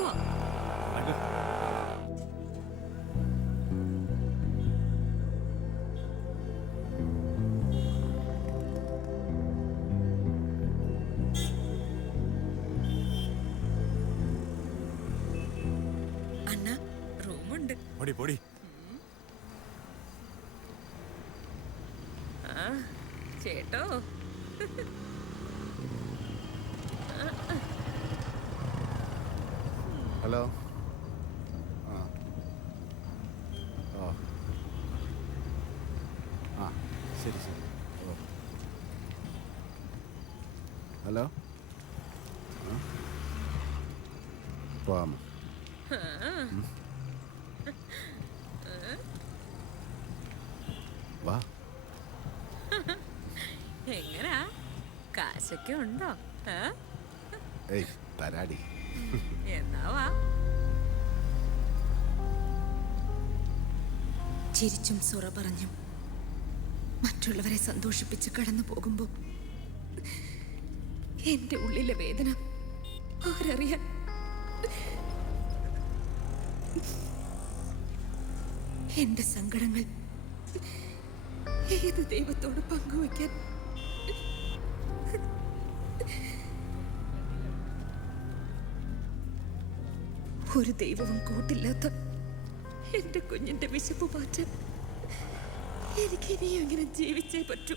നടക്കുവാ അണ്ണ റൂമുണ്ട്. പൊടി പൊടി. ആ ചേട്ടോ. ഹലോ? ആ. ഓ. ആ ശരി ശരി. ഓ. ഹലോ? പോവാമോ വാ. എങ്ങനാ? കാശൊക്കെ ഉണ്ടോ? ഏയ് തരാടി ചിരിച്ചും സുറ പറഞ്ഞും മറ്റുള്ളവരെ സന്തോഷിപ്പിച്ച് കടന്നു പോകുമ്പോൾ എന്റെ ഉള്ളിലെ വേദന ആരറിയാൻ എന്റെ സങ്കടങ്ങൾ ഏത് ദൈവത്തോട് പങ്കുവയ്ക്കാൻ ഒരു ദൈവവും കൂട്ടില്ലാത്ത എന്റെ കുഞ്ഞിന്റെ വിശപ്പ് മാറ്റാൻ എനിക്ക് ഇനിയും ഇങ്ങനെ ജീവിച്ചേ പറ്റൂ.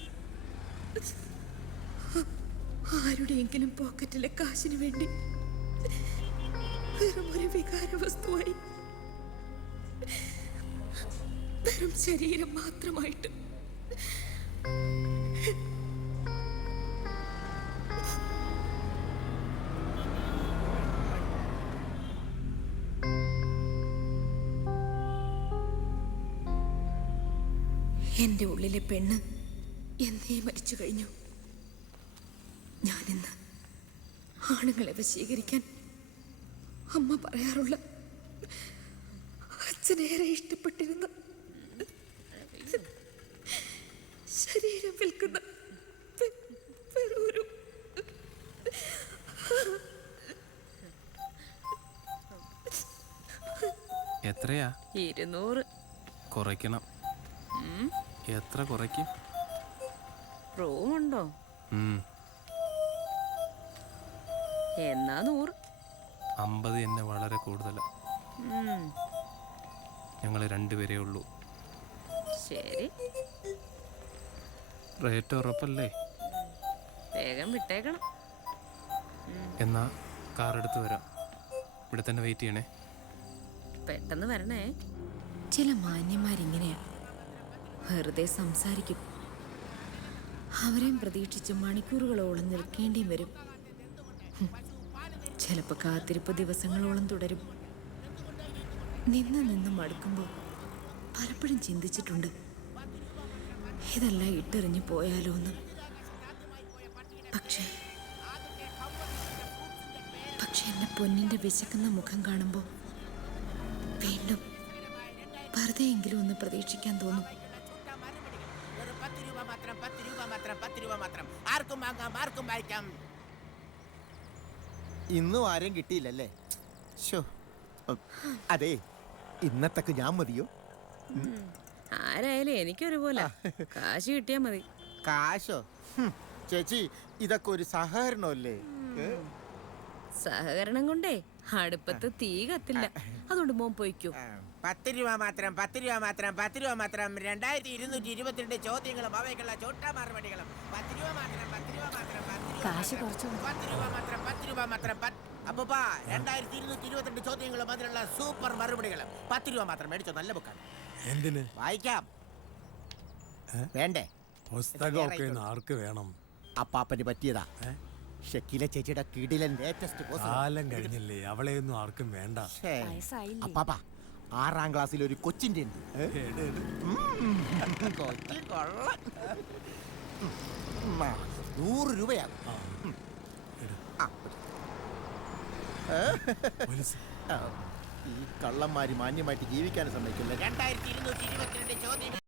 ആരുടെയെങ്കിലും പോക്കറ്റിലെ കാശിന് വേണ്ടി വെറും ഒരു വികാര വസ്തുവായി വെറും ശരീരം മാത്രമായിട്ട് എന്റെ ഉള്ളിലെ പെണ്ണ് എന്നേ മരിച്ചു കഴിഞ്ഞു. ഞാനിന്ന് ആണുങ്ങളെ വശീകരിക്കാൻ അമ്മ പറയാറുള്ള അച്ഛനേറെ ഇഷ്ടപ്പെട്ടിരുന്ന ശരീരം വിൽക്കുന്ന വെറൊരു എത്രയാ? ഇരുന്നൂറ്. കുറയ്ക്കണം. എത്ര കുറയ്ക്കും? റൂമുണ്ടോ? ഉണ്ടോ എന്നാ നൂറ്. അമ്പത് എന്നെ വളരെ കൂടുതലാ. ഞങ്ങൾ രണ്ടുപേരേ ഉള്ളൂ. ശരി. റേറ്റ് ഉറപ്പല്ലേ? വേഗം വിട്ടേക്കണം. എന്നാ കാർ എടുത്ത് വരാം. ഇവിടെ തന്നെ വെയിറ്റ് ചെയ്യണേ. പെട്ടെന്ന് വരണേ. ചില മാന്യന്മാരിങ്ങനെയാ. വെറുതെ സംസാരിക്കും. അവരെയും പ്രതീക്ഷിച്ച് മണിക്കൂറുകളോളം നിൽക്കേണ്ടിയും വരും. ചിലപ്പോൾ കാത്തിരിപ്പ് ദിവസങ്ങളോളം തുടരും. നിന്ന് നിന്ന് മടുക്കുമ്പോൾ പലപ്പോഴും ചിന്തിച്ചിട്ടുണ്ട്. ഇതെല്ലാം ഇട്ടെറിഞ്ഞു പോയാലോ എന്ന് പക്ഷേ പക്ഷെ എന്റെ പൊന്നിന്റെ വിശക്കുന്ന മുഖം കാണുമ്പോൾ വീണ്ടും വെറുതെയെങ്കിലും ഒന്ന് പ്രതീക്ഷിക്കാൻ തോന്നും. മാത്രം പത്ത് രൂപ മാത്രം പത്ത് രൂപ മാത്രം. ആർക്കും വാങ്ങാം ആർക്കും വായിക്കാം. ഇന്നും ആരും കിട്ടിയില്ലല്ലേ? ശോ അതെ ഇന്നത്തേക്ക് ഞാൻ മതിയോ? ആരായാലും എനിക്കൊരുപോലെ കാശ് കിട്ടിയാ മതി. കാശോ? ചേച്ചി ഇതൊക്കെ ഒരു സഹകരണമല്ലേ? സഹകരണം കൊണ്ടേ അടുപ്പത്ത് തീ കത്തില്ല. അതുകൊണ്ട് മോൻ പോയിക്കോ. പത്ത് രൂപ മാത്രം പത്ത് രൂപ മാത്രം പത്ത് രൂപ മാത്രം രണ്ടായിരത്തി ഇരുന്നൂറ്റി ഇരുപത്തിരണ്ട് ചോദ്യങ്ങളും അവയ്ക്കുള്ള ചോട്ടാ മറുപടികളും പത്ത് രൂപ മാത്രം പത്ത് രൂപ മാത്രം പത്ത് രൂപ കാശ് കുറച്ച്. പത്ത് രൂപ മാത്രം പത്ത് രൂപ മാത്രം പത്ത് അപ്പൂപ്പാ രണ്ടായിരത്തി ഇരുന്നൂറ്റി ഇരുപത്തിരണ്ട് ചോദ്യങ്ങളും അതിനുള്ള സൂപ്പർ മറുപടികളും പത്ത് രൂപ മാത്രം മേടിച്ചോ നല്ല ബുക്കാണ് എന്തിന് വായിക്കാം വേണ്ടേ പുസ്തകമൊക്കെ ആർക്ക് വേണം അപ്പാപ്പന് പറ്റിയതാ ഷക്കീല ചേച്ചിയുടെ കിടിലൻ ലേറ്റസ്റ്റ് കാലം കഴിഞ്ഞില്ലേ അവളെയൊന്നും ആർക്കും വേണ്ട അപ്പാപ്പ ആറാം ക്ലാസ്സിൽ ഒരു കൊച്ചിന്റെ ഉണ്ട്. കൊച്ചി കൊള്ളാം. നൂറ് രൂപയാകും ആ, ഈ കള്ളന്മാര് മാന്യമായിട്ട് ജീവിക്കാൻ സമ്മതിക്കില്ല. രണ്ടായിരത്തി ഇരുന്നൂറ്റി ഇരുപത്തിരണ്ട് ചോദ്യങ്ങൾ